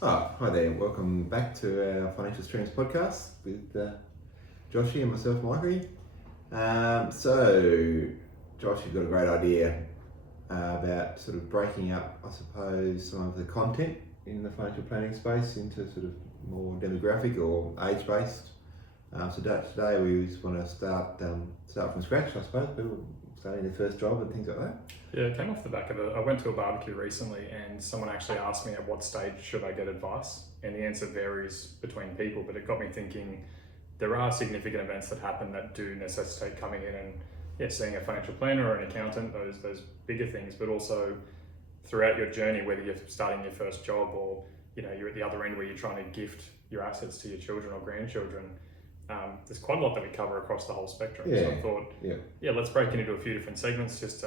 Hi there. Welcome back to our Financial Streams podcast with Joshy and myself, Mikey. Josh, you've got a great idea about sort of breaking up, I suppose, some of the content in the financial planning space into sort of more demographic or age-based. Today we just want to start from scratch, I suppose, people starting their first job and things like that. Yeah, it came off the back of I went to a barbecue recently and someone actually asked me at what stage should I get advice, and the answer varies between people, but it got me thinking there are significant events that happen that do necessitate coming in and seeing a financial planner or an accountant, those bigger things, but also throughout your journey, whether you're starting your first job or you're at the other end where you're trying to gift your assets to your children or grandchildren. There's quite a lot that we cover across the whole spectrum. Yeah. So I thought, let's break it into a few different segments, just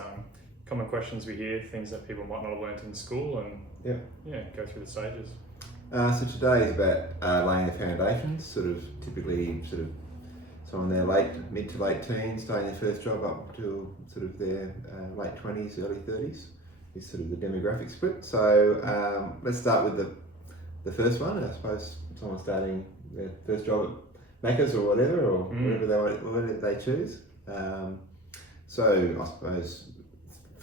common questions we hear, things that people might not have learnt in school, and go through the stages. So today is about laying the foundations, typically someone in their mid to late teens, starting their first job up to sort of their late 20s, early 30s is sort of the demographic split. So let's start with the first one. I suppose someone starting their first job at Macca's or whatever, or whatever they choose. So I suppose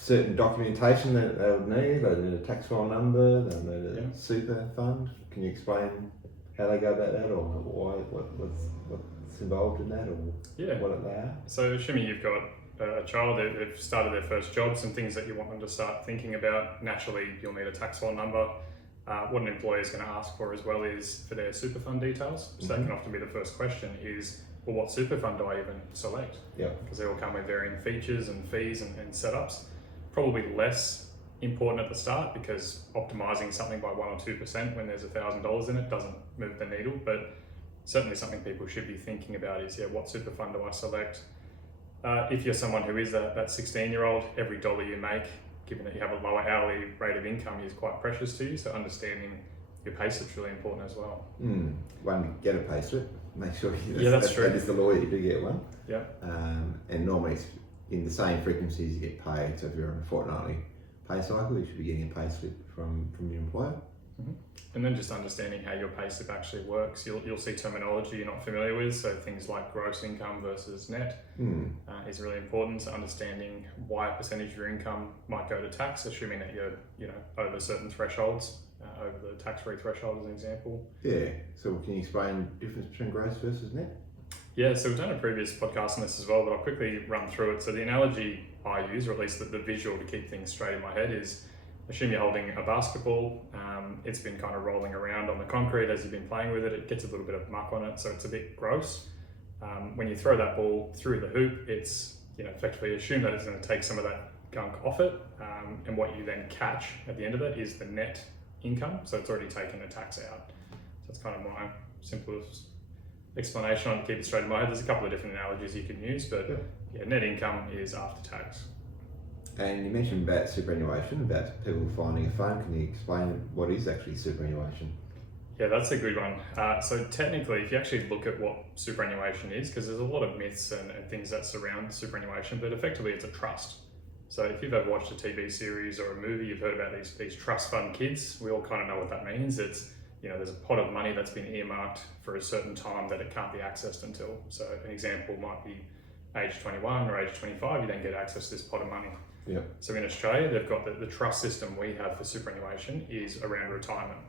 certain documentation that they would need. They need a tax file number. They need a super fund. Can you explain how they go about that, or what's involved in that, or what they are? So assuming you've got a child, they've started their first job, some things that you want them to start thinking about. Naturally, you'll need a tax file number. What an employer is going to ask for as well is for their super fund details. So that can often be the first question is, well, what super fund do I even select? Because they all come with varying features and fees and setups. Probably less important at the start, because optimizing something by 1 or 2% when there's $1,000 in it doesn't move the needle, but certainly something people should be thinking about is, what super fund do I select? If you're someone who is that 16-year-old, every dollar you make, given that you have a lower hourly rate of income, is quite precious to you, so understanding your pay slip's really important as well. One, get a pay slip, make sure that's true. That is the law, you do get one. And normally it's in the same frequencies you get paid. So if you're on a fortnightly pay cycle, you should be getting a pay slip from your employer. And then just understanding how your pay slip actually works. You'll see terminology you're not familiar with, so things like gross income versus net is really important. So understanding why a percentage of your income might go to tax, assuming that you're over certain thresholds, over the tax-free threshold as an example. So can you explain the difference between gross versus net? So we've done a previous podcast on this as well, but I'll quickly run through it. So the analogy I use, or at least the visual to keep things straight in my head, is assume you're holding a basketball. It's been kind of rolling around on the concrete as you've been playing with it. It gets a little bit of muck on it, so it's a bit gross. When you throw that ball through the hoop, it's effectively assume that it's going to take some of that gunk off it, and what you then catch at the end of it is the net income. So it's already taken the tax out. So that's kind of my simplest explanation on to keep it straight in my head. There's a couple of different analogies you can use, but net income is after tax. And you mentioned about superannuation, about people finding a fund. Can you explain what is actually superannuation? That's a good one. So technically, if you actually look at what superannuation is, because there's a lot of myths and things that surround superannuation, but effectively it's a trust. So if you've ever watched a TV series or a movie, you've heard about these trust fund kids. We all kind of know what that means. It's there's a pot of money that's been earmarked for a certain time that it can't be accessed until. So an example might be age 21 or age 25, you then get access to this pot of money. So in Australia, they've got the trust system we have for superannuation is around retirement.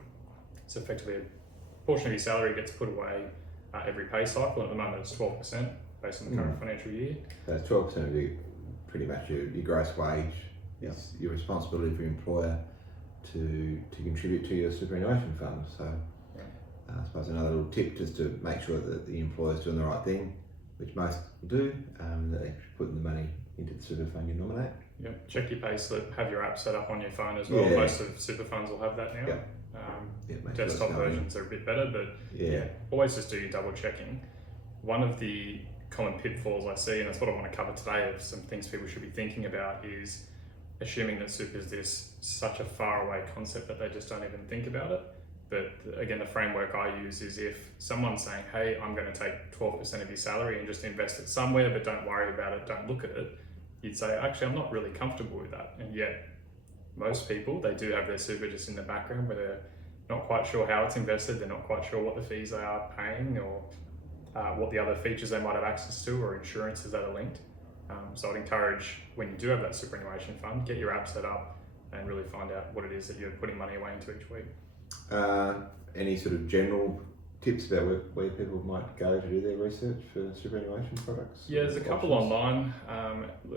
So effectively, a portion of your salary gets put away every pay cycle. At the moment, it's 12% based on the current financial year. So 12% of pretty much your gross wage is your responsibility for your employer to contribute to your superannuation fund. So I suppose another little tip, just to make sure that the employer's doing the right thing, which most do, that they're putting the money into the super fund you nominate. Check your pay slip, have your app set up on your phone as well. Most of super funds will have that now. Desktop versions are a bit better, but always just do your double checking. One of the common pitfalls I see, and that's what I want to cover today, of some things people should be thinking about, is assuming that super is such a far away concept that they just don't even think about it. But again, the framework I use is, if someone's saying, hey, I'm going to take 12% of your salary and just invest it somewhere, but don't worry about it, don't look at it, you'd say, actually, I'm not really comfortable with that. And yet most people, they do have their super just in the background where they're not quite sure how it's invested, they're not quite sure what the fees they are paying or what the other features they might have access to or insurances that are linked. So I'd encourage, when you do have that superannuation fund, get your app set up and really find out what it is that you're putting money away into each week. Any sort of general tips about where people might go to do their research for superannuation products? Yeah, there's a couple online.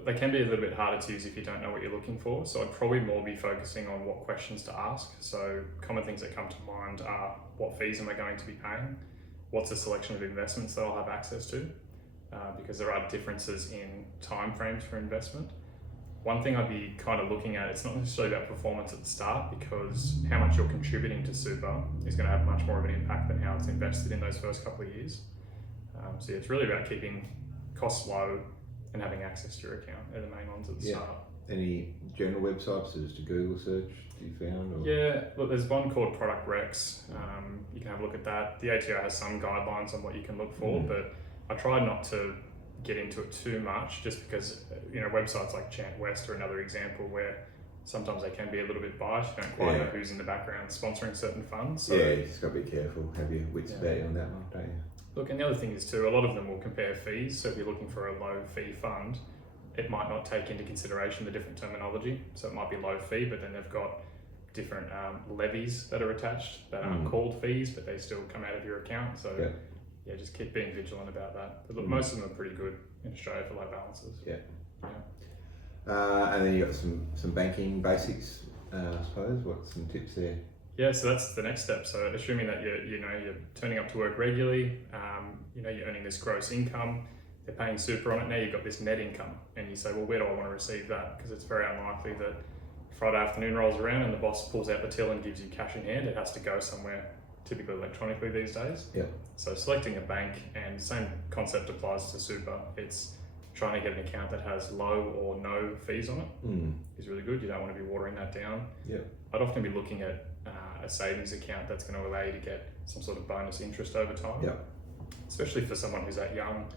They can be a little bit harder to use if you don't know what you're looking for. So I'd probably more be focusing on what questions to ask. So common things that come to mind are, what fees am I going to be paying? What's the selection of investments that I'll have access to? Because there are differences in time frames for investment. One thing I'd be kind of looking at, it's not necessarily about performance at the start, because how much you're contributing to super is going to have much more of an impact than how it's invested in those first couple of years. So yeah, it's really about keeping costs low and having access to your account. They're the main ones at the start. Any general websites, just a Google search you found? Or? Yeah, look, there's one called Product Rex. You can have a look at that. The ATO has some guidelines on what you can look for, but I try not to get into it too much, just because websites like Chant West are another example where sometimes they can be a little bit biased. You don't quite know who's in the background sponsoring certain funds. So you just got to be careful. Have your wits about you on that one, don't you? Look, and the other thing is too, a lot of them will compare fees. So if you're looking for a low fee fund, it might not take into consideration the different terminology. So it might be low fee, but then they've got different levies that are attached that aren't called fees, but they still come out of your account. So yeah, just keep being vigilant about that. But look, most of them are pretty good in Australia for low balances. And then you got some banking basics, I suppose. What's some tips there? Yeah, so that's the next step. So assuming that you're turning up to work regularly, you're earning this gross income, they're paying super on it. Now you've got this net income, and you say, well, where do I want to receive that? Because it's very unlikely that Friday afternoon rolls around and the boss pulls out the till and gives you cash in hand. It has to go somewhere, typically electronically these days. So selecting a bank, and same concept applies to super. It's trying to get an account that has low or no fees on it is really good. You don't want to be watering that down. I'd often be looking at a savings account that's going to allow you to get some sort of bonus interest over time. Especially for someone who's that young,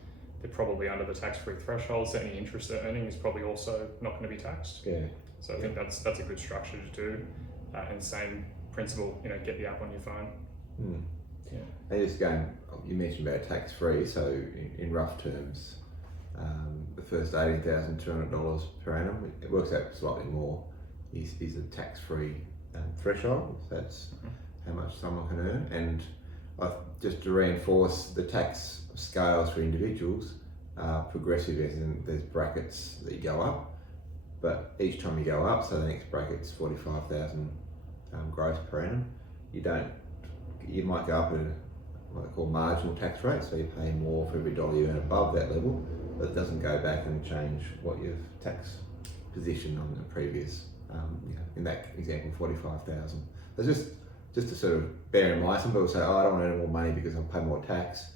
they're probably under the tax-free threshold, so any interest they're earning is probably also not going to be taxed. So I think that's a good structure to do. And same principle, get the app on your phone. And just going, you mentioned about tax-free, so in rough terms, the first $18,200 per annum, it works out slightly more, is a tax-free threshold. So that's how much someone can earn. And just to reinforce, the tax scales for individuals are progressive, as in there's brackets that you go up, but each time you go up, so the next bracket's 45,000 gross per annum, you might go up at what they call marginal tax rate, so you pay more for every dollar you earn above that level, but it doesn't go back and change what your tax position on the previous, in that example, 45,000. So just to sort of bear in mind, some people say, I don't want to earn more money because I'll pay more tax.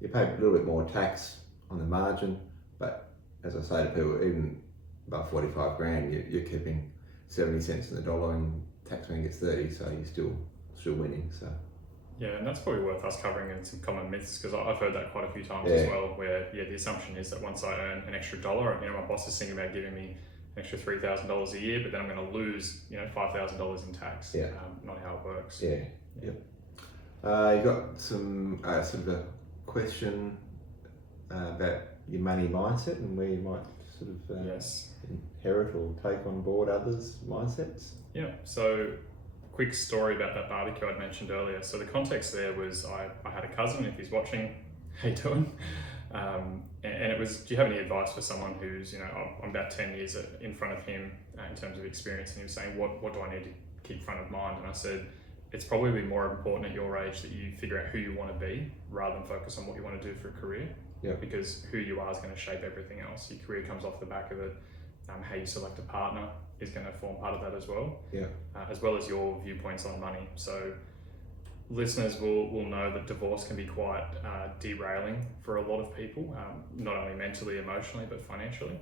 You pay a little bit more tax on the margin, but as I say to people, even above 45 grand, you're keeping 70 cents in the dollar, and taxman gets 30, so you're still winning. So. Yeah, and that's probably worth us covering in some common myths, because I've heard that quite a few times as well, where the assumption is that once I earn an extra dollar, my boss is thinking about giving me an extra $3,000 a year, but then I'm going to lose $5,000 in tax. Not how it works. You got some sort of a question about your money mindset and where you might sort of inherit or take on board others' mindsets. So quick story about that barbecue I'd mentioned earlier. So the context there was I had a cousin, if he's watching, how you doing? And it was, do you have any advice for someone who's, I'm about 10 years in front of him in terms of experience, and he was saying, what do I need to keep front of mind? And I said, it's probably more important at your age that you figure out who you want to be rather than focus on what you want to do for a career. Because who you are is going to shape everything else. Your career comes off the back of it. How you select a partner is going to form part of that as well. As well as your viewpoints on money. So listeners will know that divorce can be quite derailing for a lot of people, not only mentally, emotionally, but financially.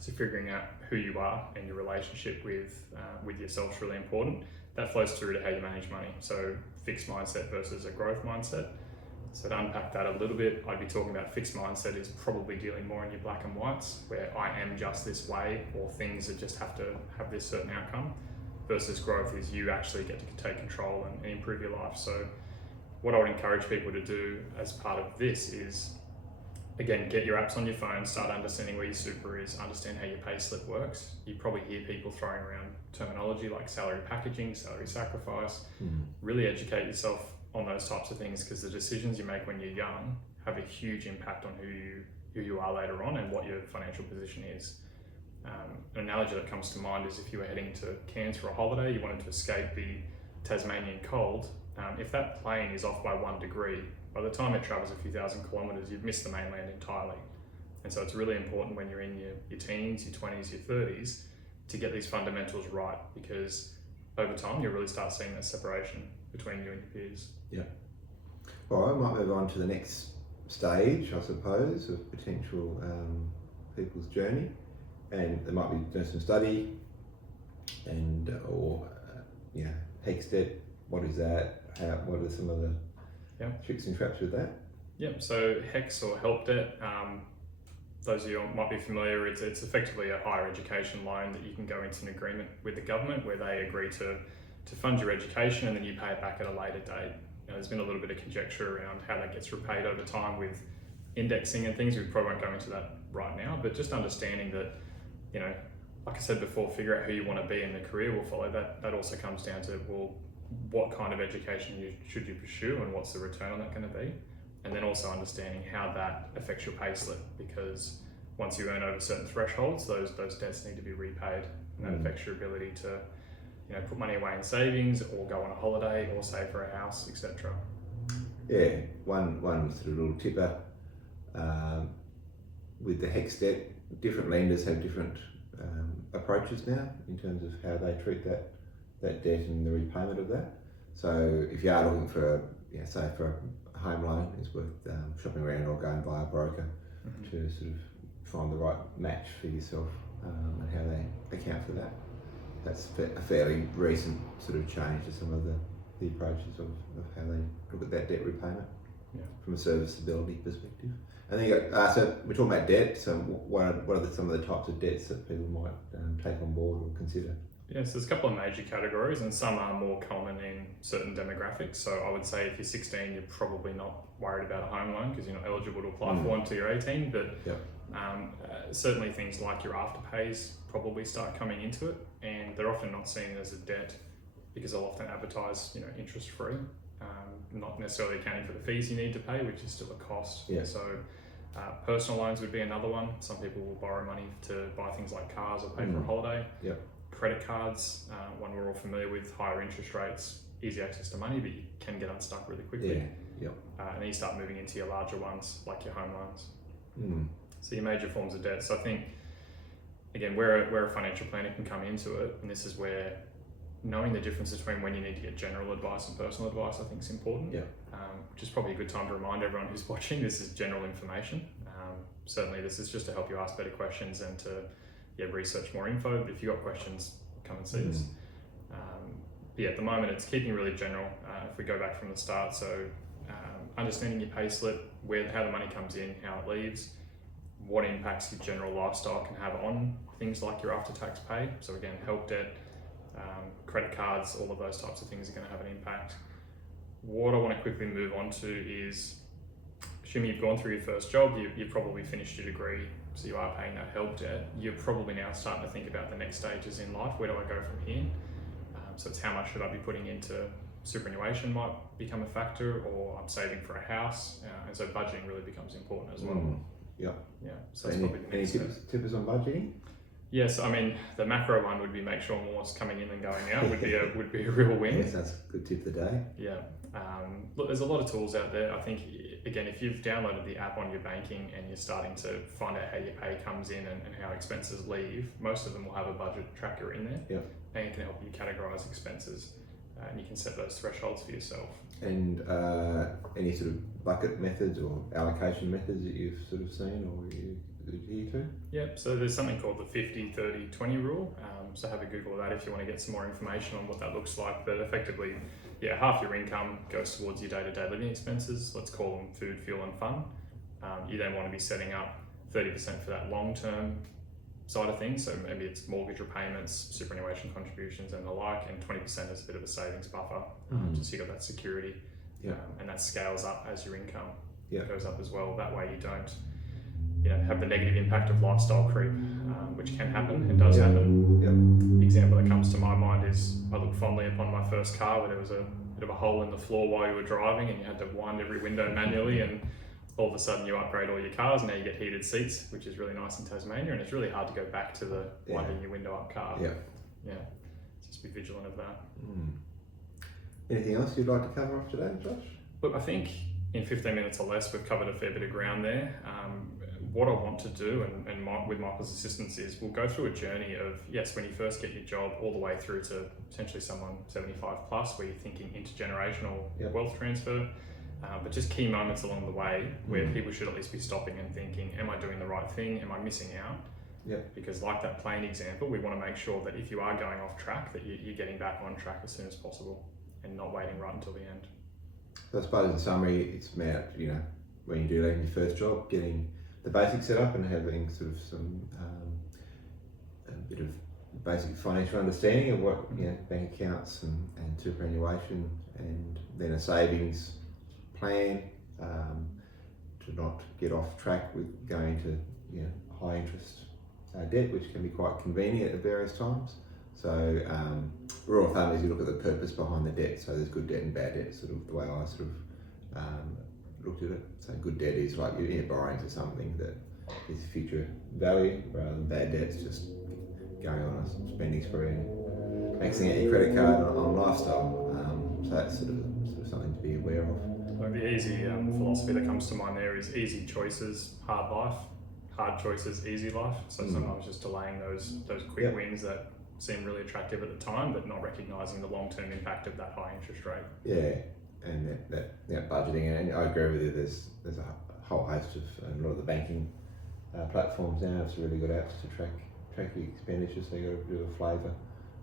So figuring out who you are and your relationship with yourself is really important. That flows through to how you manage money. So fixed mindset versus a growth mindset. So to unpack that a little bit, I'd be talking about fixed mindset is probably dealing more in your black and whites, where I am just this way, or things that just have to have this certain outcome. versus growth is you actually get to take control and improve your life. So what I would encourage people to do as part of this is, again, get your apps on your phone, start understanding where your super is, understand how your pay slip works. You probably hear people throwing around terminology like salary packaging, salary sacrifice. Really educate yourself on those types of things, because the decisions you make when you're young have a huge impact on who you are later on and what your financial position is. An analogy that comes to mind is if you were heading to Cairns for a holiday, you wanted to escape the Tasmanian cold. If that plane is off by 1 degree, by the time it travels a few thousand kilometres, you've missed the mainland entirely. And so it's really important when you're in your teens, your 20s, your 30s, to get these fundamentals right, because over time you'll really start seeing that separation between you and your peers. Yeah. Well, I might move on to the next stage, I suppose, of potential people's journey. And they might be doing some study and HECS debt. What is that? What are some of the tricks and traps with that? Yep, so HECS or help debt, those of you who might be familiar, it's effectively a higher education loan that you can go into an agreement with the government where they agree to fund your education and then you pay it back at a later date. There's been a little bit of conjecture around how that gets repaid over time with indexing and things. We probably won't go into that right now, but just understanding that, like I said before, figure out who you want to be and the career will follow. That also comes down to, well, what kind of education should you pursue and what's the return on that going to be? And then also understanding how that affects your pay slip, because once you earn over certain thresholds, those debts need to be repaid, and that affects your ability to put money away in savings or go on a holiday or save for a house, etc. Yeah, one sort of little tipper with the HECS debt, different lenders have different approaches now in terms of how they treat that debt and the repayment of that. So if you are looking for, say for a home loan, it's worth shopping around or going via a broker to sort of find the right match for yourself and how they account for that. That's a fairly recent sort of change to some of the approaches of how they look at that debt repayment from a serviceability perspective. And then you got, so we're talking about debt, so what are some of the types of debts that people might take on board or consider? Yes, there's a couple of major categories, and some are more common in certain demographics. So I would say if you're 16, you're probably not worried about a home loan because you're not eligible to apply for one until you're 18. But certainly things like your afterpays probably start coming into it, and they're often not seen as a debt because they'll often advertise, interest-free, not necessarily accounting for the fees you need to pay, which is still a cost. Yeah. So personal loans would be another one. Some people will borrow money to buy things like cars or pay for a holiday. Yep. Credit cards, one we're all familiar with, higher interest rates, easy access to money, but you can get unstuck really quickly. Yeah. And then you start moving into your larger ones, like your home loans. Mm. So your major forms of debt. So I think, again, where a financial planner can come into it, and this is where knowing the difference between when you need to get general advice and personal advice, I think is important. Yeah. Which is probably a good time to remind everyone who's watching, this is general information. Certainly this is just to help you ask better questions and to research more info. But if you've got questions, come and see us. At the moment it's keeping really general. If we go back from the start, so understanding your pay slip, how the money comes in, how it leaves, what impacts your general lifestyle can have on things like your after-tax pay. So again, help debt, credit cards, all of those types of things are going to have an impact. What I want to quickly move on to is, assuming you've gone through your first job, you've probably finished your degree, so you are paying that help debt. You're probably now starting to think about the next stages in life. Where do I go from here? So it's how much should I be putting into superannuation might become a factor, or I'm saving for a house, and so budgeting really becomes important as well. Yeah. So that's probably the next step. Tips on budgeting? Yes, I mean the macro one would be make sure more's coming in than going out would be a real win. Yes, that's a good tip of the day. Yeah. Look, there's a lot of tools out there. I think again, if you've downloaded the app on your banking and you're starting to find out how your pay comes in and how expenses leave, most of them will have a budget tracker in there. Yeah. And it can help you categorize expenses, and you can set those thresholds for yourself. And any sort of bucket methods or allocation methods that you've sort of seen or you adhere to? Yep, so there's something called the 50-30-20 rule. So have a Google of that if you want to get some more information on what that looks like. But effectively, half your income goes towards your day-to-day living expenses. Let's call them food, fuel and fun. You then want to be setting up 30% for that long-term side of things. So maybe it's mortgage repayments, superannuation contributions, and the like, and 20% is a bit of a savings buffer, just so you got that security. Yeah. And that scales up as your income Yeah. goes up as well. That way you don't, have the negative impact of lifestyle creep, which can happen and does happen. Yep. The example that comes to my mind is I look fondly upon my first car where there was a bit of a hole in the floor while you were driving and you had to wind every window manually, and all of a sudden you upgrade all your cars and now you get heated seats, which is really nice in Tasmania, and it's really hard to go back to the winding your window up car. Yeah. Just be vigilant of that. Anything else you'd like to cover off today, Josh? Look, I think in 15 minutes or less we've covered a fair bit of ground there. What I want to do, and with Michael's assistance, is we'll go through a journey of, yes, when you first get your job, all the way through to potentially someone 75 plus, where you're thinking intergenerational wealth transfer, but just key moments along the way where people should at least be stopping and thinking, am I doing the right thing? Am I missing out? Because like that plane example, we want to make sure that if you are going off track, that you're getting back on track as soon as possible and not waiting right until the end. So I suppose in summary, it's about, when you do land your first job, getting the basics set up and having sort of some a bit of basic financial understanding of what bank accounts and superannuation, and then a savings plan to not get off track with going to high interest debt, which can be quite convenient at various times. So rule of thumb is you look at the purpose behind the debt. So there's good debt and bad debt, sort of the way I sort of looked at it. So good debt is like you're borrowing to something that is future value, rather than bad debt's just going on a spending spree and maxing out your credit card on lifestyle. So that's sort of something to be aware of. Like the easy philosophy that comes to mind there is easy choices, hard life, hard choices, easy life. So sometimes just delaying those quick wins that seem really attractive at the time, but not recognising the long-term impact of that high interest rate. Yeah, and that budgeting, and I agree with you. There's a whole host of a lot of the banking platforms now. It's really good apps to track your expenditure, so you got to do a flavour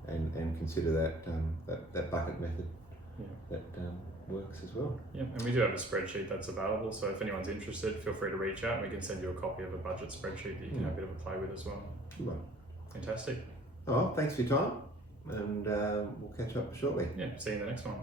and consider that bucket method that works as well. Yeah, and we do have a spreadsheet that's available. So if anyone's interested, feel free to reach out, and we can send you a copy of a budget spreadsheet that you can have a bit of a play with as well. Good one. Fantastic. Oh, thanks for your time, and we'll catch up shortly. Yeah, see you in the next one.